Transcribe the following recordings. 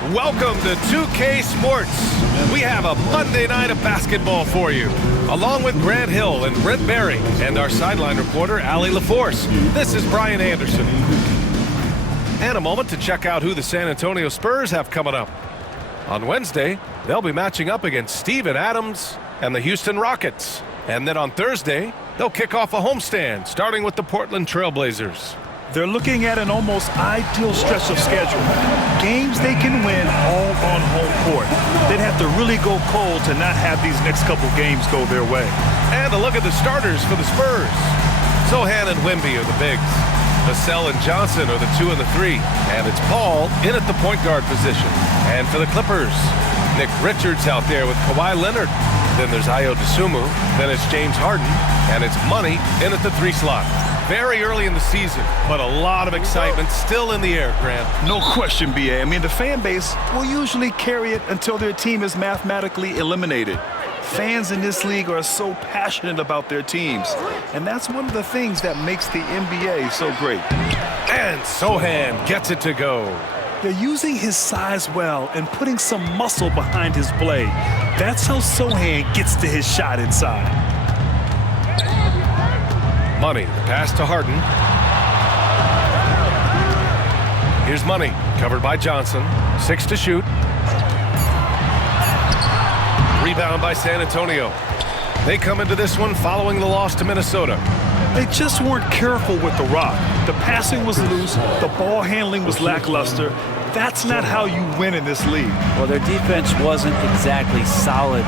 Welcome to 2K Sports. We have a Monday night of basketball for you, along with Grant Hill and Brent Berry and our sideline reporter, Allie LaForce. This is Brian Anderson. And a moment to check out who the San Antonio Spurs have coming up. On Wednesday, they'll be matching up against Steven Adams and the Houston Rockets. And then on Thursday, they'll kick off a homestand, starting with the Portland Trailblazers. They're looking at an almost ideal stretch of schedule. Games they can win all on home court. They'd have to really go cold to not have these next couple games go their way. And a look at the starters for the Spurs. Sohan and Wemby are the bigs. Vassell and Johnson are the 2 and the 3. And it's Paul in at the point guard position. And for the Clippers, Nick Richards out there with Kawhi Leonard. Then there's Ayo Dosunmu. Then it's James Harden. And it's Money in at the 3 slot. Very early in the season, but a lot of excitement still in the air, Grant. No question, B.A. I mean, the fan base will usually carry it until their team is mathematically eliminated. Fans in this league are so passionate about their teams, and that's one of the things that makes the NBA so great. And Sohan gets it to go. They're using his size well and putting some muscle behind his play. That's how Sohan gets to his shot inside. Money, the pass to Harden. Here's Money, covered by Johnson. 6 to shoot. Rebound by San Antonio. They come into this one following the loss to Minnesota. They just weren't careful with the rock. The passing was loose. The ball handling was lackluster. That's not how you win in this league. Well, their defense wasn't exactly solid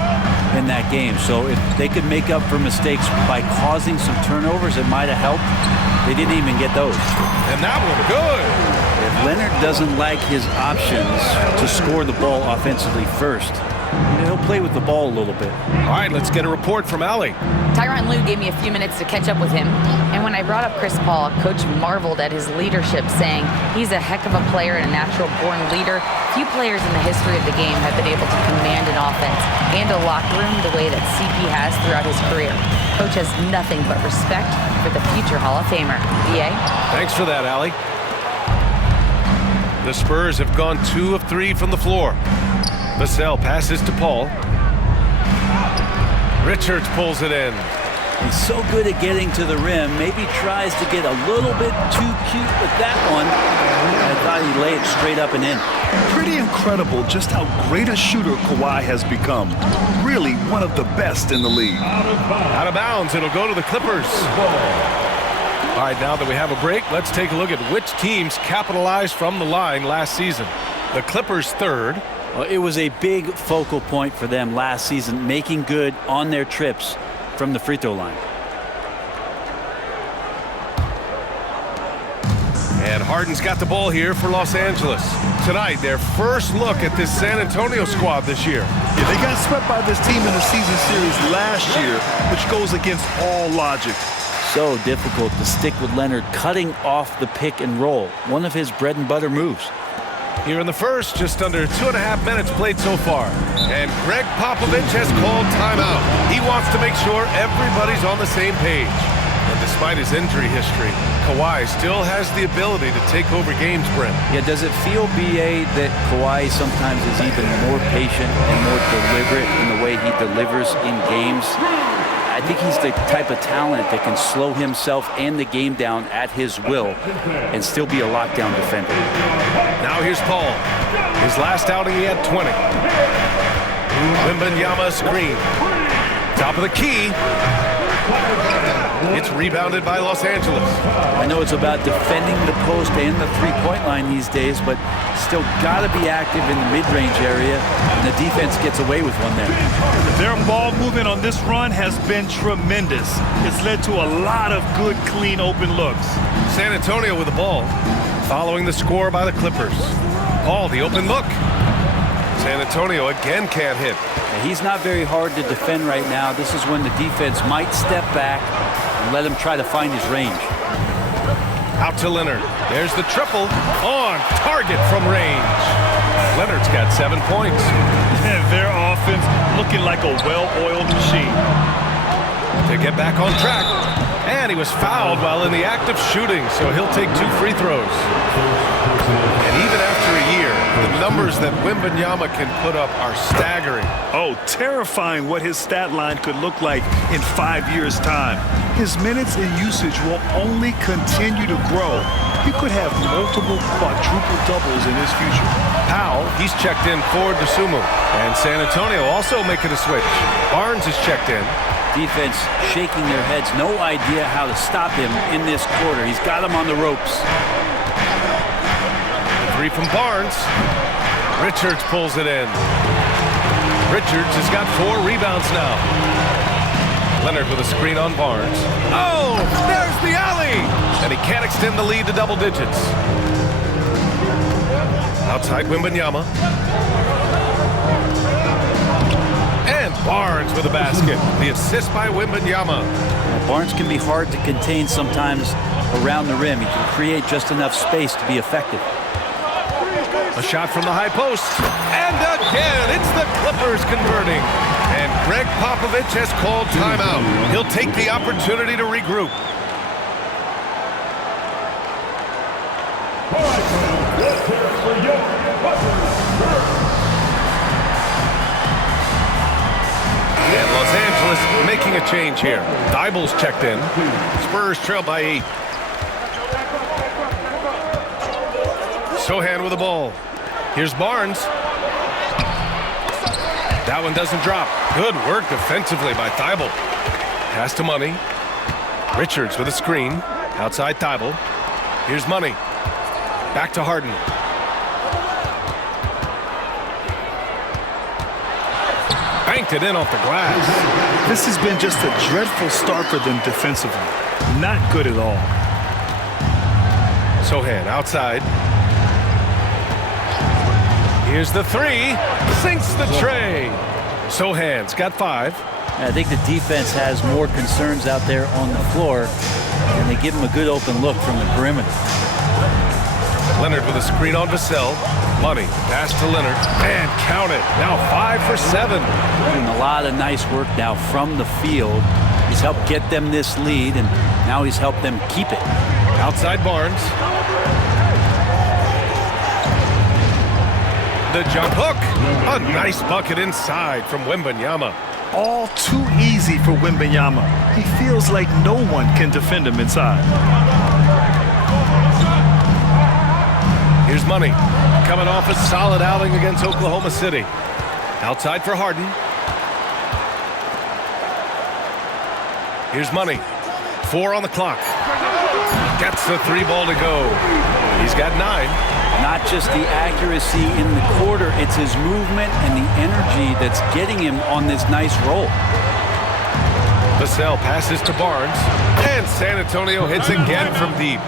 in that game. So if they could make up for mistakes by causing some turnovers, it might have helped. They didn't even get those. And that one good. If Leonard doesn't like his options to score the ball offensively first, he'll play with the ball a little bit. All right, let's get a report from Allie. Tyronn Lue gave me a few minutes to catch up with him. And when I brought up Chris Paul, Coach marveled at his leadership, saying he's a heck of a player and a natural-born leader. Few players in the history of the game have been able to command an offense and a locker room the way that CP has throughout his career. Coach has nothing but respect for the future Hall of Famer. B.A.? Thanks for that, Allie. The Spurs have gone 2 of 3 from the floor. Vassell passes to Paul. Richards pulls it in. He's so good at getting to the rim. Maybe tries to get a little bit too cute with that one. I thought he laid it straight up and in. Pretty incredible just how great a shooter Kawhi has become. Really one of the best in the league. Out of bounds, it'll go to the Clippers. All right, now that we have a break, let's take a look at which teams capitalized from the line last season. The Clippers third. Well, it was a big focal point for them last season, making good on their trips from the free throw line. And Harden's got the ball here for Los Angeles. Tonight, their first look at this San Antonio squad this year. Yeah, they got swept by this team in the season series last year, which goes against all logic. So difficult to stick with Leonard cutting off the pick and roll, one of his bread and butter moves. Here in the first, just under 2.5 minutes played so far. And Greg Popovich has called timeout. He wants to make sure everybody's on the same page. And despite his injury history, Kawhi still has the ability to take over games, Brent. Yeah, does it feel, B.A., that Kawhi sometimes is even more patient and more deliberate in the way he delivers in games? I think he's the type of talent that can slow himself and the game down at his will and still be a lockdown defender. Now here's Paul. His last outing, he had 20. Wembanyama screen. Top of the key. It's rebounded by Los Angeles. I know it's about defending the post and the three-point line these days, but still got to be active in the mid-range area, and the defense gets away with one there. Their ball movement on this run has been tremendous. It's led to a lot of good, clean, open looks. San Antonio with the ball, following the score by the Clippers. Paul, the open look. San Antonio again can't hit. He's not very hard to defend right now. This is when the defense might step back and let him try to find his range. Out to Leonard. There's the triple on target from range. Leonard's got 7 points. And their offense looking like a well-oiled machine. To get back on track. And he was fouled while in the act of shooting, so he'll take 2 free throws. And even after a year, the numbers that Wembanyama can put up are staggering. Oh, terrifying what his stat line could look like in 5 years' time. His minutes and usage will only continue to grow. He could have multiple quadruple doubles in his future. Powell, he's checked in for Dosunmu. And San Antonio also making a switch. Barnes is checked in. Defense shaking their heads. No idea how to stop him in this quarter. He's got him on the ropes. Three from Barnes. Richards pulls it in. Richards has got 4 rebounds now. Leonard with a screen on Barnes. Oh, there's the alley! And he can't extend the lead to double digits. Outside Wembanyama. And Barnes with a basket. The assist by Wembanyama. Barnes can be hard to contain sometimes around the rim. He can create just enough space to be effective. A shot from the high post. And again, it's the Clippers converting. And Greg Popovich has called timeout. He'll take the opportunity to regroup. And Los Angeles making a change here. Dible's checked in. Spurs trail by 8. Sohan with the ball. Here's Barnes. That one doesn't drop. Good work defensively by Thibault. Pass to Money. Richards with a screen. Outside Thibault. Here's Money. Back to Harden. Banked it in off the glass. This has been just a dreadful start for them defensively. Not good at all. Sohan outside. Here's the 3. Sinks the tray. Sohan's got 5. I think the defense has more concerns out there on the floor, and they give him a good open look from the perimeter. Leonard with a screen on Vassell. Money. Pass to Leonard. And count it. Now 5 for 7. Doing a lot of nice work now from the field. He's helped get them this lead, and now he's helped them keep it. Outside Barnes. The jump hook. A nice bucket inside from Wembanyama. All too easy for Wembanyama. He feels like no one can defend him inside. Here's Money. Coming off a solid outing against Oklahoma City. Outside for Harden. Here's Money. 4 on the clock. Gets the 3 ball to go. He's got 9. Not just the accuracy in the quarter, it's his movement and the energy that's getting him on this nice roll. Vassell passes to Barnes. And San Antonio hits again from deep.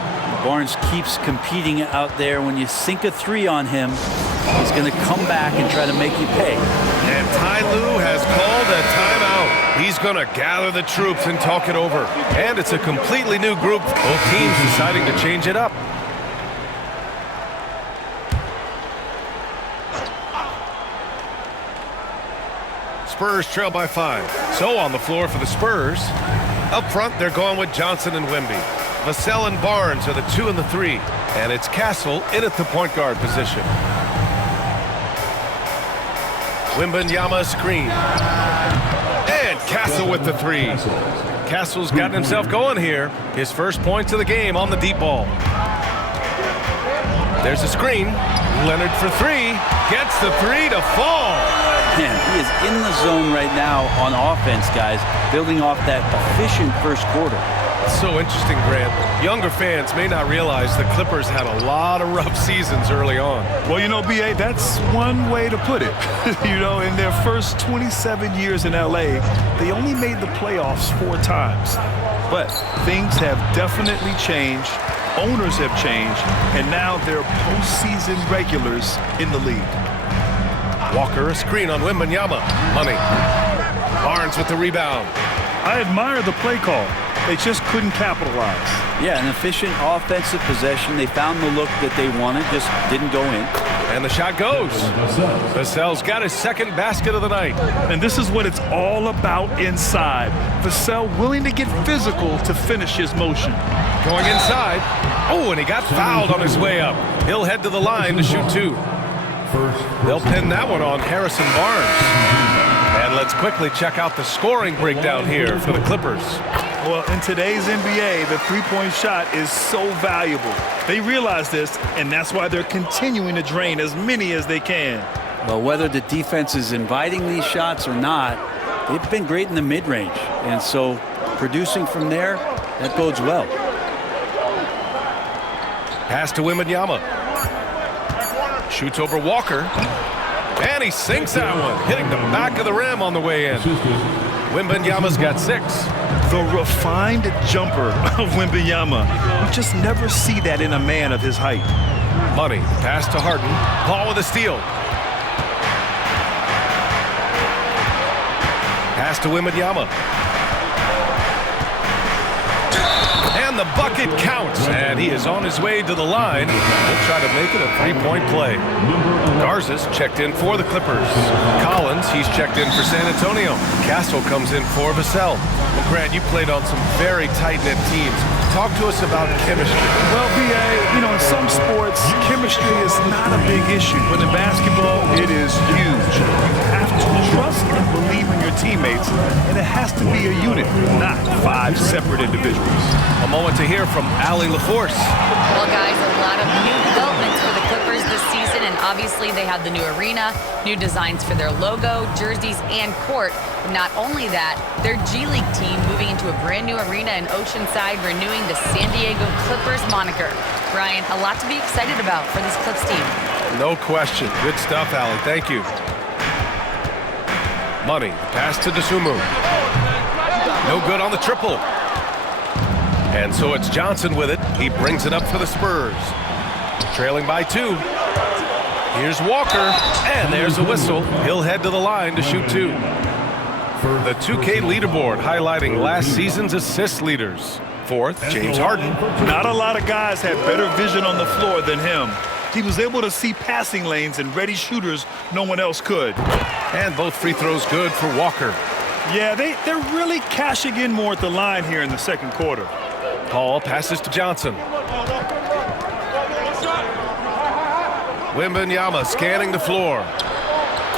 Barnes keeps competing out there. When you sink a 3 on him, he's going to come back and try to make you pay. And Ty Lue has called a timeout. He's going to gather the troops and talk it over. And it's a completely new group. Both teams deciding to change it up. Spurs trail by 5. So on the floor for the Spurs. Up front, they're going with Johnson and Wemby. Vassell and Barnes are the 2 and the 3. And it's Castle in at the point guard position. Wembanyama screen. And Castle with the 3. Castle's gotten himself going here. His first points of the game on the deep ball. There's a screen. Leonard for 3. Gets the 3 to fall. Man, he is in the zone right now on offense, guys, building off that efficient first quarter. It's so interesting, Grant. Younger fans may not realize the Clippers had a lot of rough seasons early on. Well, you know, B.A., that's one way to put it. You know, in their first 27 years in L.A., they only made the playoffs 4 times. But things have definitely changed. Owners have changed. And now they're postseason regulars in the league. Walker, a screen on Wembanyama. Money. Barnes with the rebound. I admire the play call. They just couldn't capitalize. Yeah, an efficient offensive possession. They found the look that they wanted, just didn't go in. And the shot goes. Vassell's got his second basket of the night. And this is what it's all about inside. Vassell willing to get physical to finish his motion. Going inside. Oh, and he got fouled on his way up. He'll head to the line to shoot 2. They'll pin that one on Harrison Barnes. And let's quickly check out the scoring breakdown here for the Clippers. Well, in today's NBA, the three-point shot is so valuable. They realize this, and that's why they're continuing to drain as many as they can. Well, whether the defense is inviting these shots or not, they've been great in the mid-range. And so producing from there, that bodes well. Pass to Wemby. Shoots over Walker. And he sinks that one, hitting the back of the rim on the way in. Wembanyama's got 6. The refined jumper of Wembanyama. You just never see that in a man of his height. Money, pass to Harden. Paul with a steal. Pass to Wembanyama. And the bucket counts, and he is on his way to the line. He'll try to make it a three-point play. Garza's checked in for the Clippers. Collins, he's checked in for San Antonio. Castle comes in for Vassell. Well, Grant, you played on some very tight-knit teams. Talk to us about chemistry. Well, BA, in some sports, chemistry is not a big issue. But in basketball, it is huge. You have to trust and believe in your teammates, and it has to be a unit, not 5 separate individuals. A moment to hear from Allie LaForce. Well, guys, a lot of new developments for the Clippers this season, and obviously they have the new arena, new designs for their logo, jerseys, and court. Not only that, their G League team moving into a brand new arena in Oceanside, renewing the San Diego Clippers moniker. Brian, a lot to be excited about for this Clips team. No question. Good stuff, Allie. Thank you. Money, pass to Dosunmu. No good on the triple. And so it's Johnson with it. He brings it up for the Spurs. Trailing by 2. Here's Walker, and there's a whistle. He'll head to the line to shoot 2. The 2K leaderboard highlighting last season's assist leaders. 4th, James Harden. Not a lot of guys had better vision on the floor than him. He was able to see passing lanes and ready shooters no one else could. And both free throws good for Walker. Yeah, they're really cashing in more at the line here in the second quarter. Paul passes to Johnson. Wembanyama scanning the floor.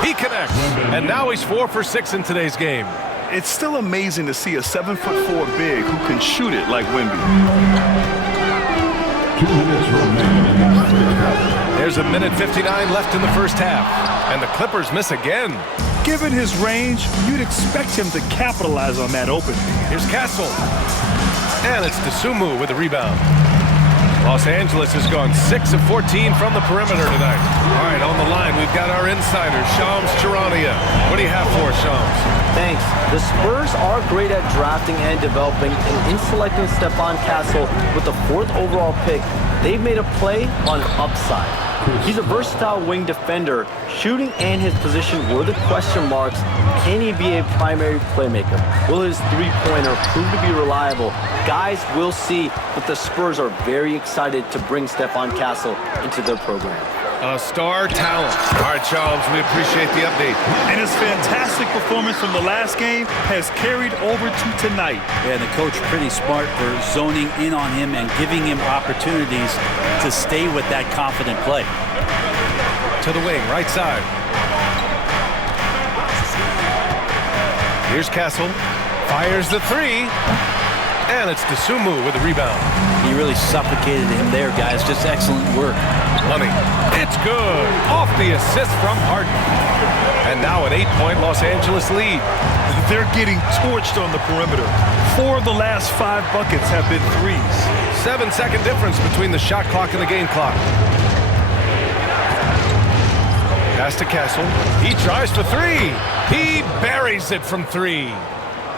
He connects, and now he's 4 for 6 in today's game. It's still amazing to see a 7'4" big who can shoot it like Wemby. 2 minutes remaining. There's a minute 59 left in the first half, and the Clippers miss again. Given his range, you'd expect him to capitalize on that opening. Here's Castle. And it's Dosunmu with the rebound. Los Angeles has gone 6 of 14 from the perimeter tonight. All right, on the line, we've got our insider, Shams Charania. What do you have for us, Shams? Thanks. The Spurs are great at drafting and developing, and in selecting Stephon Castle with the 4th overall pick, they've made a play on upside. He's a versatile wing defender. Shooting and his position were the question marks. Can he be a primary playmaker? Will his three-pointer prove to be reliable? Guys will see, but the Spurs are very excited to bring Stephon Castle into their program. A star talent. All right, Charles, we appreciate the update. And his fantastic performance from the last game has carried over to tonight. Yeah, the coach pretty smart for zoning in on him and giving him opportunities to stay with that confident play. To the wing, right side. Here's Castle. Fires the 3. And it's Dosunmu with the rebound. He really suffocated him there, guys. Just excellent work. Money. It's good. Off the assist from Harden. And now an 8-point Los Angeles lead. They're getting torched on the perimeter. 4 of the last 5 buckets have been threes. 7-second difference between the shot clock and the game clock. Pass to Castle. He tries for 3. He buries it from 3.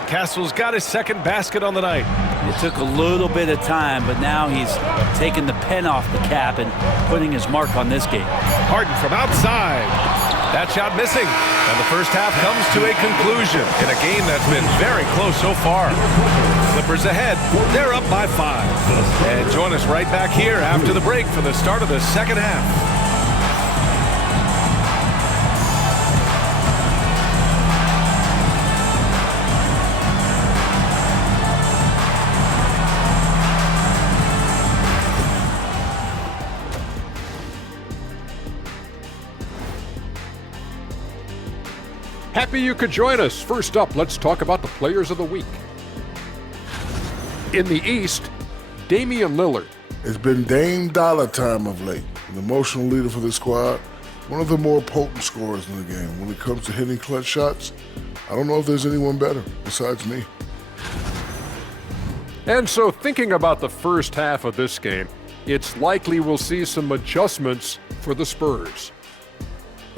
Castle's got his second basket on the night. It took a little bit of time, but now he's taking the pen off the cap and putting his mark on this game. Harden from outside. That shot missing. And the first half comes to a conclusion in a game that's been very close so far. Clippers ahead. They're up by 5. And join us right back here after the break for the start of the second half. Happy you could join us. First up, let's talk about the players of the week. In the East, Damian Lillard. It's been Dame Dollar time of late, an emotional leader for the squad, one of the more potent scorers in the game. When it comes to hitting clutch shots, I don't know if there's anyone better besides me. And so thinking about the first half of this game, it's likely we'll see some adjustments for the Spurs.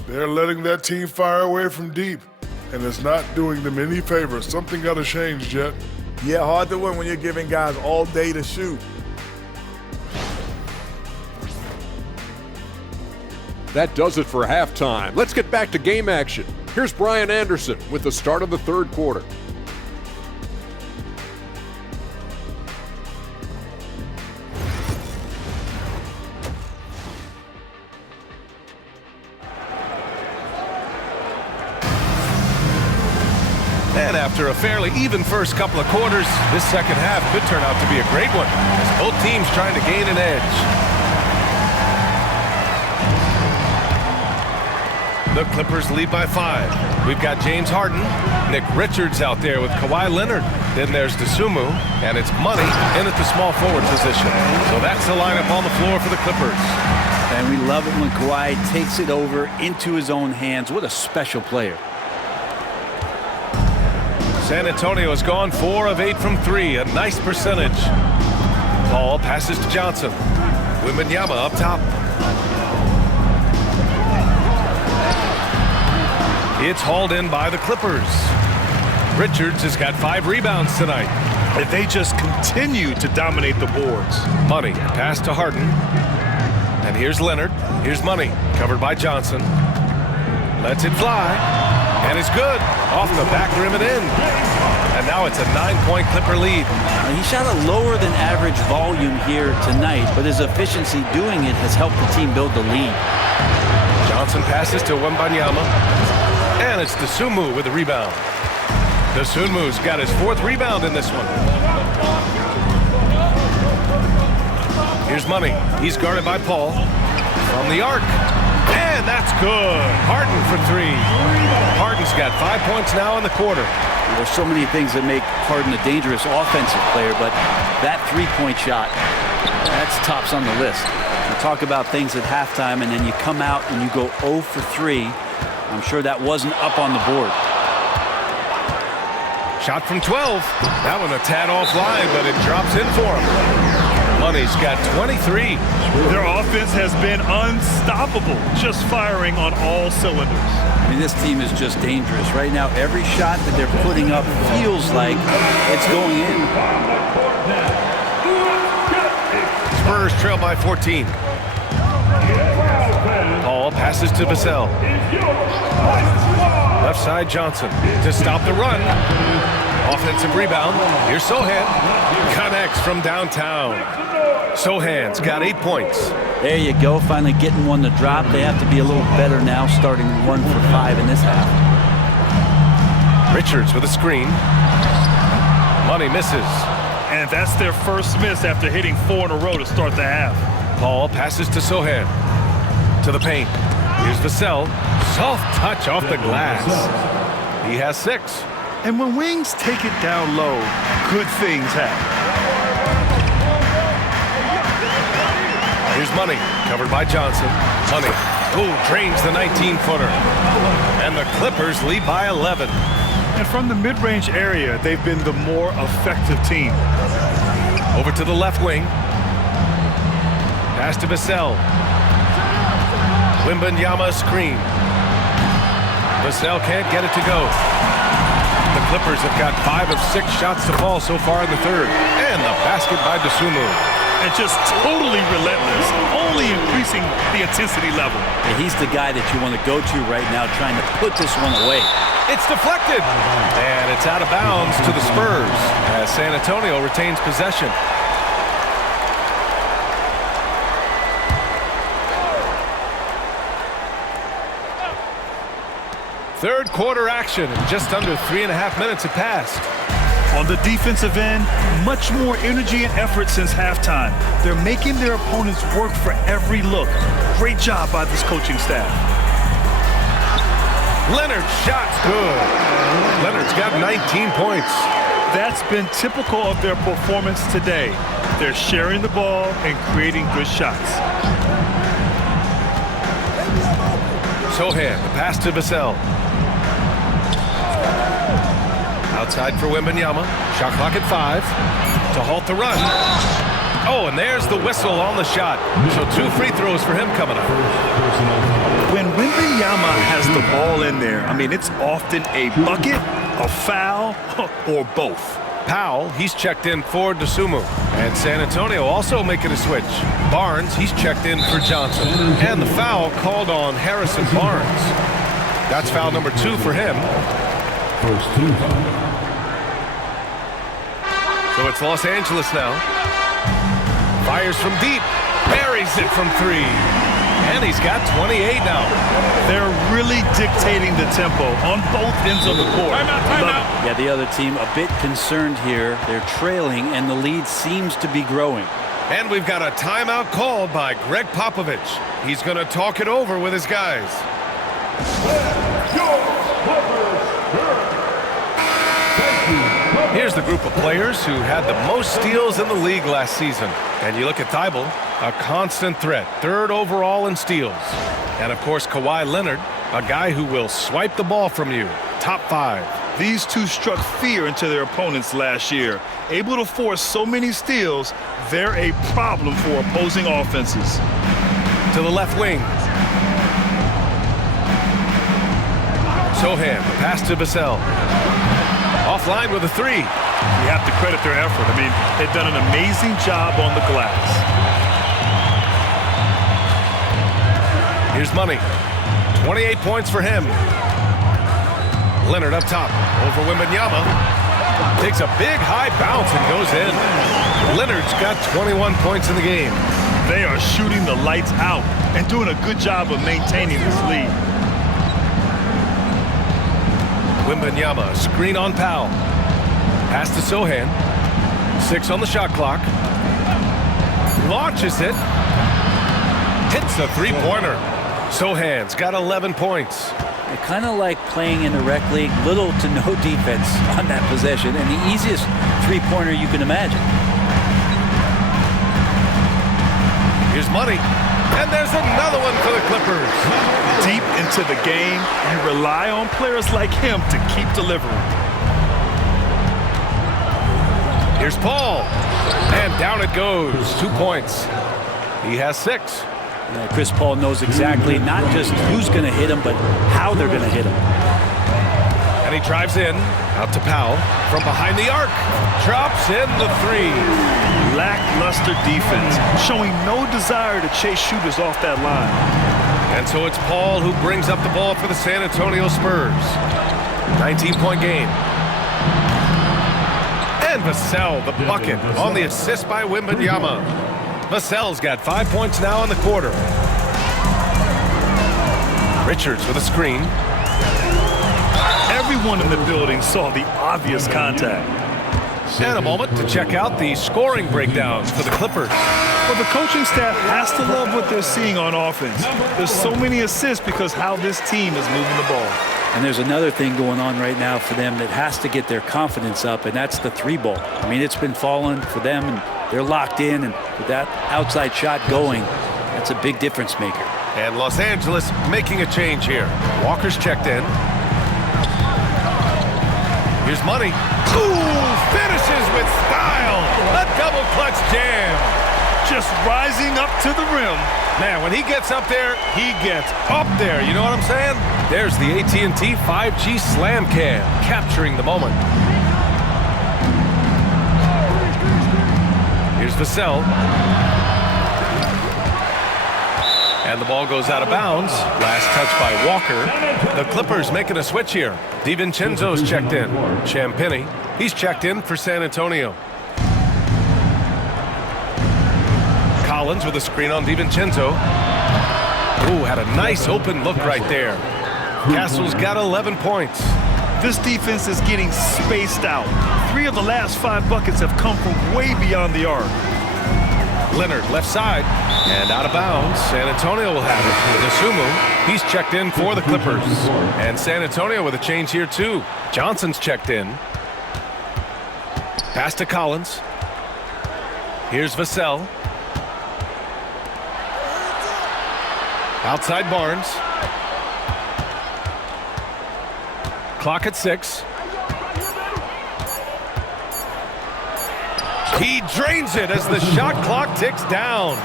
They're letting that team fire away from deep, and it's not doing them any favors. Something got to change, Jet. Yeah, hard to win when you're giving guys all day to shoot. That does it for halftime. Let's get back to game action. Here's Brian Anderson with the start of the third quarter. And after a fairly even first couple of quarters, this second half could turn out to be a great one as both teams trying to gain an edge. The Clippers lead by 5. We've got James Harden, Nick Richards out there with Kawhi Leonard. Then there's Dosunmu, and it's Money in at the small forward position. So that's the lineup on the floor for the Clippers. And we love it when Kawhi takes it over into his own hands. What a special player. San Antonio has gone 4 of 8 from 3, a nice percentage. Ball passes to Johnson. Wemby up top. It's hauled in by the Clippers. Richards has got 5 rebounds tonight. If they just continue to dominate the boards. Money, pass to Harden. And here's Leonard. Here's Money, covered by Johnson. Lets it fly. And it's good. Off the back rim and in. And now it's a 9-point Clipper lead. He shot a lower than average volume here tonight, but his efficiency doing it has helped the team build the lead. Johnson passes to Wembanyama. And it's Dosunmu with the rebound. Dosunmu's got his 4th rebound in this one. Here's Money. He's guarded by Paul. From the arc. And that's good. Harden for 3. Harden's got 5 points now in the quarter. There's so many things that make Harden a dangerous offensive player, but that 3-point shot, that's tops on the list. You talk about things at halftime, and then you come out and you go 0 for 3. I'm sure that wasn't up on the board. Shot from 12. That one a tad offline, but it drops in for him. Money's got 23. Their offense has been unstoppable, just firing on all cylinders. I mean, this team is just dangerous. Right now, every shot that they're putting up feels like it's going in. Spurs trail by 14. Paul passes to Vassell. Left side Johnson to stop the run. Offensive rebound. Here's Sohan. Connects from downtown. Sohan's got 8 points. There you go. Finally getting one to drop. They have to be a little better now, starting 1 for 5 in this half. Richards with a screen. Money misses. And that's their first miss after hitting 4 in a row to start the half. Paul passes to Sohan. To the paint. Here's Vassell. Soft touch off the glass. He has 6. And when wings take it down low, good things happen. Here's Money, covered by Johnson. Money, drains the 19-footer. And the Clippers lead by 11. And from the mid-range area, they've been the more effective team. Over to the left wing. Pass to Vassell. Wembanyama screen. Vassell can't get it to go. The Clippers have got 5 of 6 shots to fall so far in the third. And the basket by Dosunmu. And just totally relentless, only increasing the intensity level. And he's the guy that you want to go to right now, trying to put this one away. It's deflected. And it's out of bounds to the Spurs as San Antonio retains possession. Third quarter action. Just under 3.5 minutes have passed. On the defensive end, much more energy and effort since halftime. They're making their opponents work for every look. Great job by this coaching staff. Leonard's shot's good. Leonard's got 19 points. That's been typical of their performance today. They're sharing the ball and creating good shots. Sohan, the pass to Vassell. Outside for Wembanyama. Shot clock at 5 to halt the run. Oh, and there's the whistle on the shot. So 2 free throws for him coming up. When Wembanyama has the ball in there, I mean, it's often a bucket, a foul, or both. Powell, he's checked in for Dosunmu. And San Antonio also making a switch. Barnes, he's checked in for Johnson. And the foul called on Harrison Barnes. That's foul number 2 for him. First team foul. So it's Los Angeles now. Fires from deep. Buries it from 3. And he's got 28 now. They're really dictating the tempo on both ends of the court. Timeout. Yeah, the other team a bit concerned here. They're trailing, and the lead seems to be growing. And we've got a timeout called by Greg Popovich. He's going to talk it over with his guys. Here's the group of players who had the most steals in the league last season. And you look at Thibault, a constant threat, 3rd overall in steals. And of course, Kawhi Leonard, a guy who will swipe the ball from you, top 5. These two struck fear into their opponents last year. Able to force so many steals, they're a problem for opposing offenses. To the left wing. Sohan, the pass to Vassell. Offline with a 3. You have to credit their effort. I mean, they've done an amazing job on the glass. Here's Money. 28 points for him. Leonard up top. Over Wembanyama. Takes a big high bounce and goes in. Leonard's got 21 points in the game. They are shooting the lights out and doing a good job of maintaining this lead. Wembanyama, screen on Powell. Pass to Sohan. 6 on the shot clock. Launches it. Hits the 3-pointer. Sohan's got 11 points. I kind of like playing in the rec league, little to no defense on that possession, and the easiest 3-pointer you can imagine. Here's Money. And there's another one for the Clippers. Deep into the game, you rely on players like him to keep delivering. Here's Paul. And down it goes. 2 points. He has 6. Chris Paul knows exactly not just who's going to hit him, but how they're going to hit him. And he drives in. Out to Powell. From behind the arc. Drops in the 3. Lackluster defense, showing no desire to chase shooters off that line. And so it's Paul who brings up the ball for the San Antonio Spurs. 19-point game. And Vassell, the bucket, on the assist by Wembanyama. Vassell's got 5 points now in the quarter. Richards with a screen. Everyone in the building saw the obvious contact. And a moment to check out the scoring breakdowns for the Clippers. Well, the coaching staff has to love what they're seeing on offense. There's so many assists because how this team is moving the ball. And there's another thing going on right now for them that has to get their confidence up, and that's the 3-ball. I mean, it's been falling for them, and they're locked in, and with that outside shot going, that's a big difference maker. And Los Angeles making a change here. Walker's checked in. Here's Money. Ooh, finishes with style. A double clutch jam. Just rising up to the rim. Man, when he gets up there, he gets up there. You know what I'm saying? There's the AT&T 5G Slam Cam, capturing the moment. Here's Vassell. And the ball goes out of bounds. Last touch by Walker. The Clippers making a switch here. DiVincenzo's checked in. Champagnie, he's checked in for San Antonio. Collins with a screen on DiVincenzo. Ooh, had a nice open look right there. Castle's got 11 points. This defense is getting spaced out. 3 of the last 5 buckets have come from way beyond the arc. Leonard, left side, and out of bounds. San Antonio will have it. Dosunmu, he's checked in for the Clippers. And San Antonio with a change here, too. Johnson's checked in. Pass to Collins. Here's Vassell. Outside Barnes. Clock at 6. He drains it as the shot clock ticks down.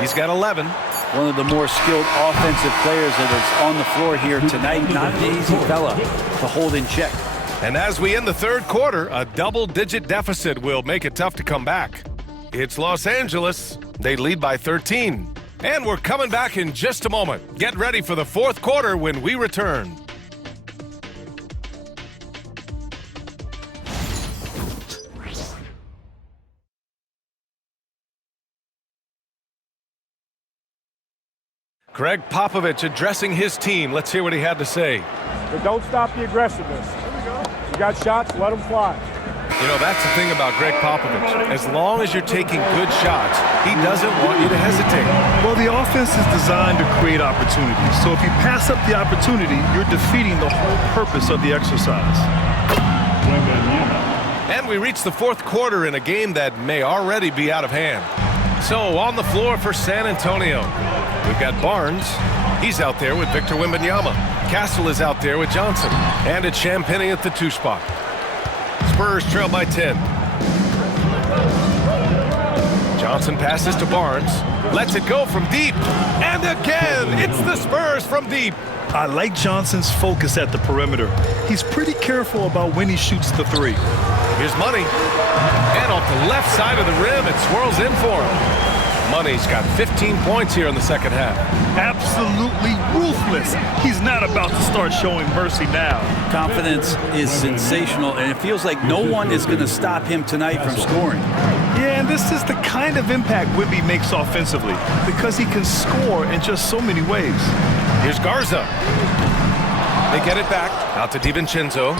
He's got 11. One of the more skilled offensive players that is on the floor here tonight. Not an easy fella to hold in check. And as we end the third quarter, a double-digit deficit will make it tough to come back. It's Los Angeles. They lead by 13. And we're coming back in just a moment. Get ready for the fourth quarter when we return. Greg Popovich addressing his team. Let's hear what he had to say. But don't stop the aggressiveness. You got shots, let them fly. You know, that's the thing about Greg Popovich. As long as you're taking good shots, he doesn't want you to hesitate. Well, the offense is designed to create opportunities. So if you pass up the opportunity, you're defeating the whole purpose of the exercise. And we reach the fourth quarter in a game that may already be out of hand. So on the floor for San Antonio, we've got Barnes. He's out there with Victor Wembanyama. Castle is out there with Johnson. And it's Champagnie at the 2 spot. Spurs trail by 10. Johnson passes to Barnes. Lets it go from deep. And again, it's the Spurs from deep. I like Johnson's focus at the perimeter. He's pretty careful about when he shoots the 3. Here's Money. And off the left side of the rim, it swirls in for him. Money's got 15 points here in the second half. Absolutely ruthless. He's not about to start showing mercy now. Confidence is sensational, and it feels like no one is going to stop him tonight from scoring. Yeah, and this is the kind of impact Wemby makes offensively because he can score in just so many ways. Here's Garza. They get it back. Out to DiVincenzo.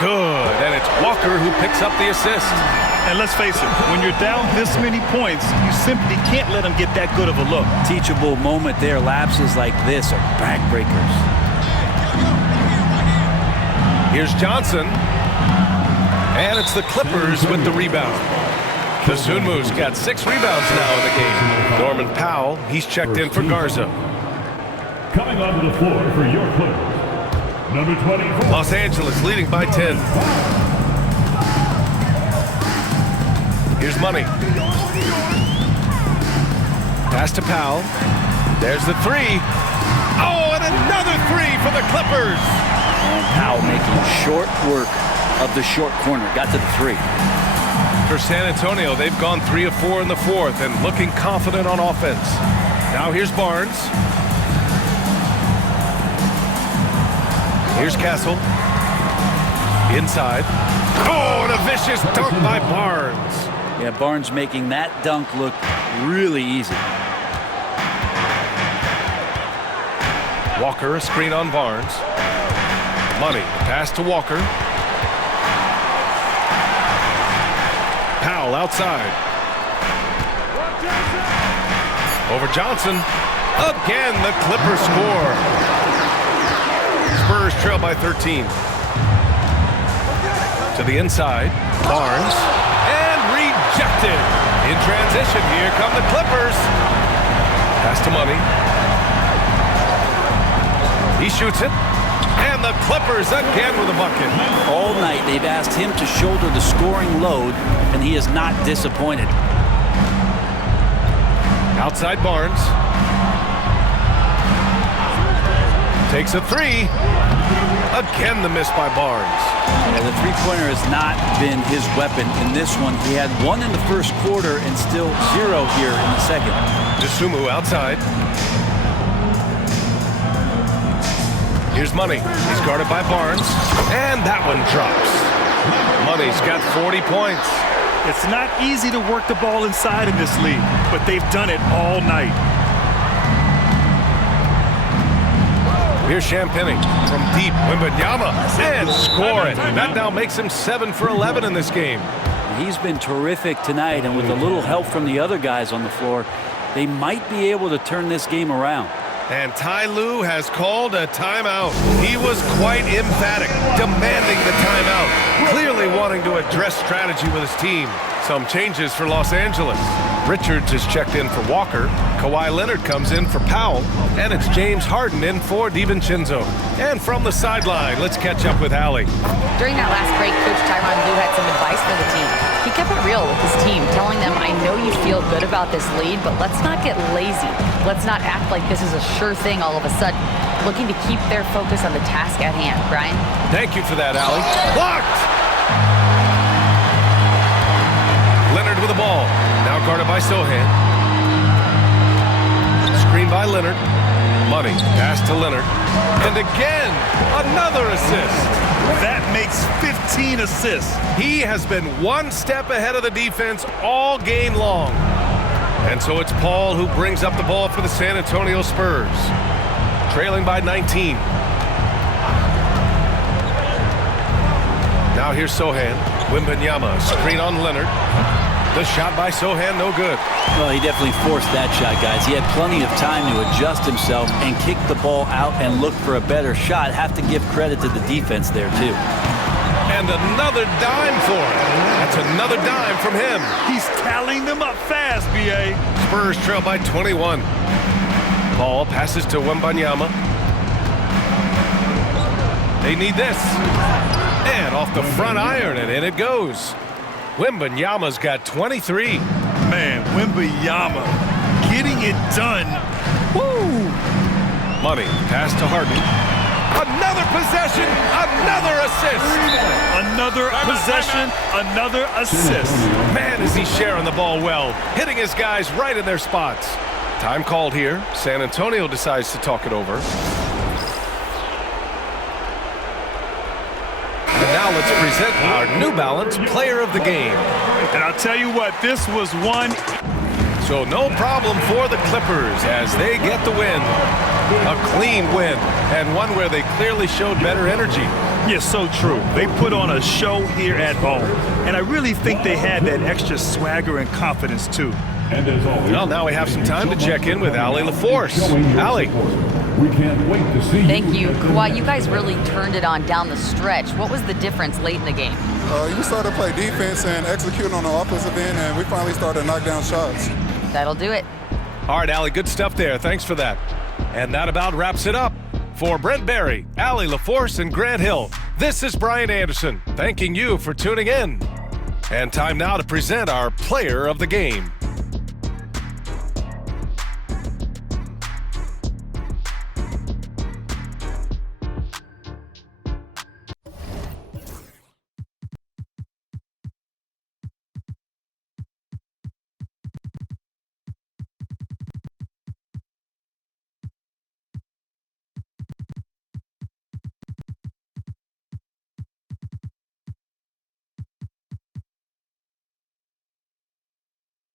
Good, and it's Walker who picks up the assist. And let's face it, when you're down this many points, you simply can't let him get that good of a look. Teachable moment there. Lapses like this are backbreakers. Here's Johnson. And it's the Clippers with the rebound. Dosunmu's got 6 rebounds now in the game. Norman Powell, he's checked in for Garza. Coming onto the floor for your Clippers, number 24. Los Angeles leading by 10. Here's Money. Pass to Powell. There's the 3. Oh, and another 3 for the Clippers. And Powell making short work of the short corner. Got to the 3. For San Antonio, they've gone 3 of 4 in the fourth and looking confident on offense. Now here's Barnes. Here's Castle. Inside. Oh, and a vicious dunk by Barnes. Yeah, Barnes making that dunk look really easy. Walker, a screen on Barnes. Money, pass to Walker. Powell outside. Over Johnson. Again, the Clippers score. Spurs trail by 13. To the inside, Barnes. And rejected. In transition, here come the Clippers. Pass to Money. He shoots it. And the Clippers again with a bucket. All night they've asked him to shoulder the scoring load, and he is not disappointed. Outside Barnes. Takes a 3. Again the miss by Barnes. Yeah, the three-pointer has not been his weapon in this one. He had 1 in the first quarter and still 0 here in the second. Dosunmu outside. Here's Money. He's guarded by Barnes. And that one drops. Money's got 40 points. It's not easy to work the ball inside in this league, but they've done it all night. Here's Champagnie from deep. Wembanyama and scoring. That now makes him 7 for 11 in this game. He's been terrific tonight, and with a little help from the other guys on the floor, they might be able to turn this game around. And Ty Lue has called a timeout. He was quite emphatic, demanding the timeout, clearly wanting to address strategy with his team. Some changes for Los Angeles. Richards is checked in for Walker. Kawhi Leonard comes in for Powell. And it's James Harden in for DiVincenzo. And from the sideline, let's catch up with Allie. During that last break, Coach Tyronn Lue had some advice for the team. He kept it real with his team, telling them, I know you feel good about this lead, but let's not get lazy. Let's not act like this is a sure thing all of a sudden. Looking to keep their focus on the task at hand. Brian? Thank you for that, Allie. Blocked! Leonard with the ball. Now guarded by Sohan. Screen by Leonard. Money. Pass to Leonard. And again, another assist. That makes 15 assists. He has been one step ahead of the defense all game long. And so it's Paul who brings up the ball for the San Antonio Spurs. Trailing by 19. Now here's Sohan. Wembanyama, screen on Leonard. The shot by Sohan, no good. Well, he definitely forced that shot, guys. He had plenty of time to adjust himself and kick the ball out and look for a better shot. Have to give credit to the defense there, too. And another dime for him. That's another dime from him. He's tallying them up fast, B.A. Spurs trail by 21. Ball passes to Wembanyama. They need this. And off the front iron, and in it goes. Wembanyama's got 23. Man, Wembanyama getting it done. Woo! Money, pass to Harden. Another possession, another assist. Another possession, another assist. Man, is he sharing the ball well, hitting his guys right in their spots. Time called here. San Antonio decides to talk it over. And now let's present our New Balance Player of the Game. And I'll tell you what, this was one. So no problem for the Clippers as they get the win. A clean win, and one where they clearly showed better energy. Yeah, so true. They put on a show here at home. And I really think they had that extra swagger and confidence, too. And as always, Well, now we have some time to check in with Allie LaForce. Allie. we can't wait to see Thank you. Kawhi, you guys really turned it on down the stretch. What was the difference late in the game? You started to play defense and execute on the offensive end, and we finally started to knock down shots. That'll do it. All right, Allie, good stuff there. Thanks for that. And that about wraps it up. For Brent Barry, Allie LaForce, and Grant Hill, this is Brian Anderson, thanking you for tuning in. And time now to present our Player of the Game.